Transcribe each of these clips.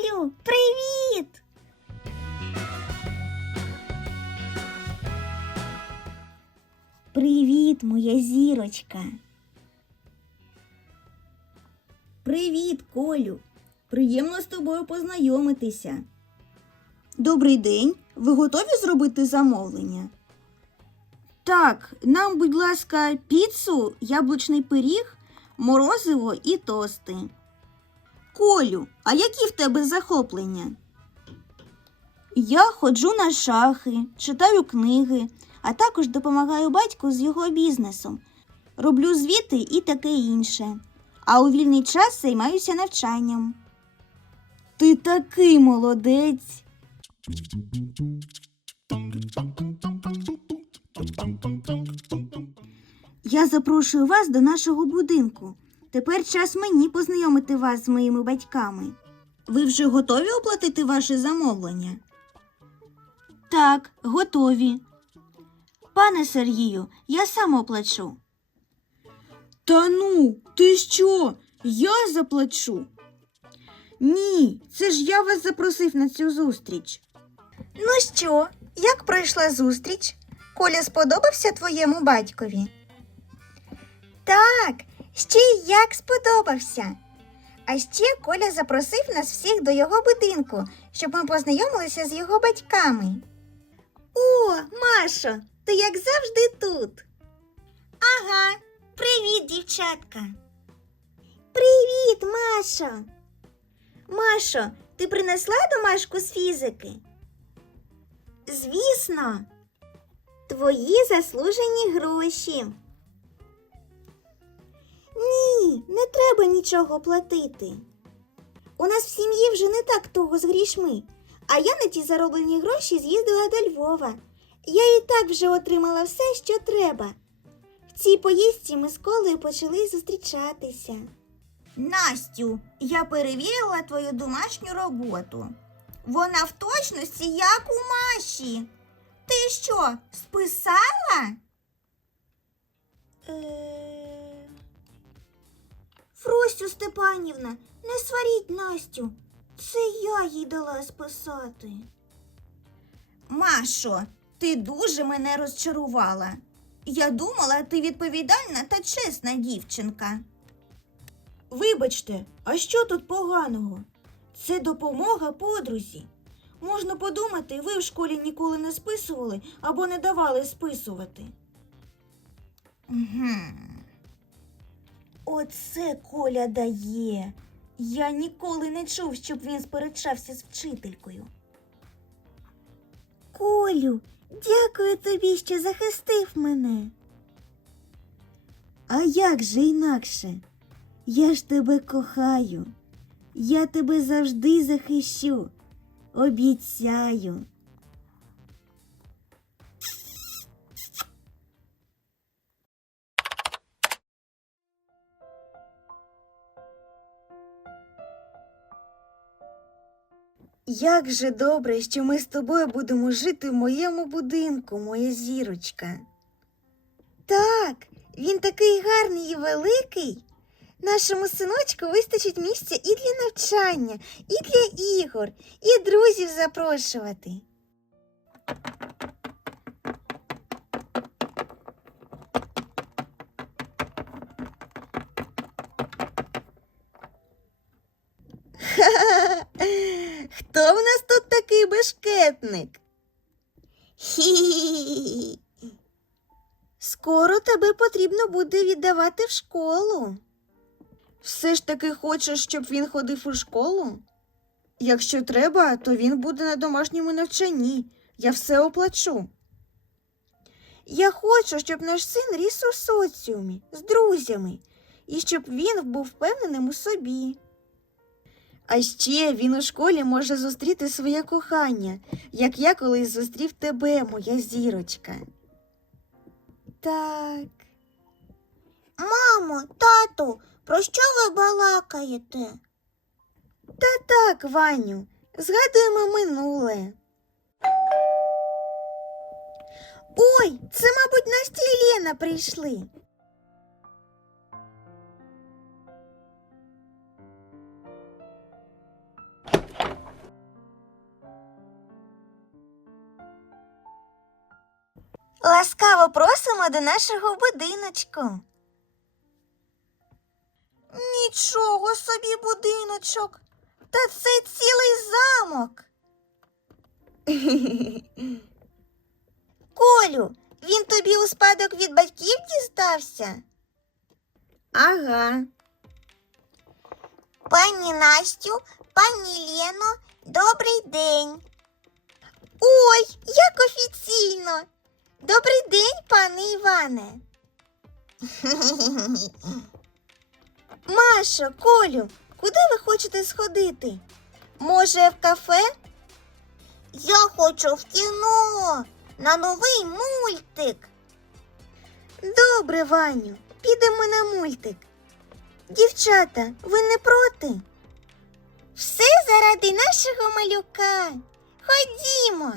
Колю, привіт! Привіт, моя зірочка. Привіт, Колю. Приємно з тобою познайомитися. Добрий день. Ви готові зробити замовлення? Так, нам, будь ласка, піцу, яблучний пиріг, морозиво і тости. Колю, а які в тебе захоплення? Я ходжу на шахи, читаю книги, а також допомагаю батьку з його бізнесом. Роблю звіти і таке інше. А у вільний час займаюся навчанням. Ти такий молодець. Я запрошую вас до нашого будинку. Тепер час мені познайомити вас з моїми батьками. Ви вже готові оплатити ваше замовлення? Так, готові. Пане Сергію, я сам оплачу. Та ну, ти що? Я заплачу. Ні, це ж я вас запросив на цю зустріч. Ну що, як пройшла зустріч? Коля сподобався твоєму батькові? Так, ще й як сподобався. А ще Коля запросив нас всіх до його будинку, щоб ми познайомилися з його батьками. О, Машо, ти як завжди тут. Ага, привіт, дівчатка. Привіт, Машо. Машо, ти принесла домашку з фізики? Звісно, твої заслужені гроші. Треба нічого платити. У нас в сім'ї вже не так туго з грішми, а я на ті зароблені гроші з'їздила до Львова. Я і так вже отримала все, що треба. В цій поїздці ми з колею почали зустрічатися. Настю, я перевірила твою домашню роботу. Вона в точності, як у Маші. Ти що, списала? Фросю Степанівна, не сваріть Настю. Це я їй дала списати. Машо, ти дуже мене розчарувала. Я думала, ти відповідальна та чесна дівчинка. Вибачте, а що тут поганого? Це допомога подрузі. Можна подумати, ви в школі ніколи не списували або не давали списувати. Угу. Оце Коля дає. Я ніколи не чув, щоб він сперечався з вчителькою. Колю, дякую тобі, що захистив мене. А як же інакше? Я ж тебе кохаю. Я тебе завжди захищу. Обіцяю. Як же добре, що ми з тобою будемо жити в моєму будинку, моя зірочка. Так, він такий гарний і великий. Нашому синочку вистачить місця і для навчання, і для ігор, і друзів запрошувати. Хто в нас тут такий бешкетник? Хі. Скоро тебе потрібно буде віддавати в школу. Все ж таки хочеш, щоб він ходив у школу? Якщо треба, то він буде на домашньому навчанні. Я все оплачу. Я хочу, щоб наш син ріс у соціумі з друзями, і щоб він був впевненим у собі. А ще він у школі може зустріти своє кохання, як я колись зустрів тебе, моя зірочка. Так. Мамо, тату, про що ви балакаєте? Та так, Ваню, згадуємо минуле. Ой, це, мабуть, Настя і Лена прийшли. Ласкаво просимо до нашого будиночку. Нічого собі будиночок. Та це цілий замок. Колю, він тобі у спадок від батьків дістався? Ага. Пані Настю, пані Лєно, добрий день. Ой, як офіційно. Добрий день, пане Іване. Маша, Колю, куди ви хочете сходити? Може, в кафе? Я хочу в кіно на новий мультик. Добре, Ваню, підемо на мультик. Дівчата, ви не проти? Все заради нашого малюка. Ходімо.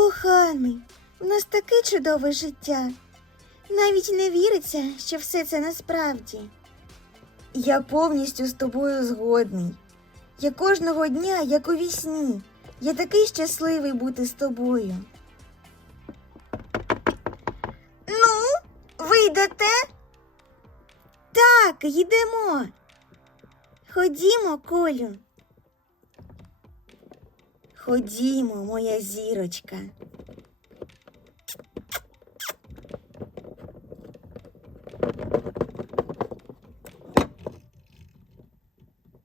Коханий, у нас таке чудове життя. Навіть не віриться, що все це насправді. Я повністю з тобою згодний. Я кожного дня, як у вісні, я такий щасливий бути з тобою. Ну, ви йдете? Так, йдемо. Ходімо, Колю. Ходімо, моя зірочка.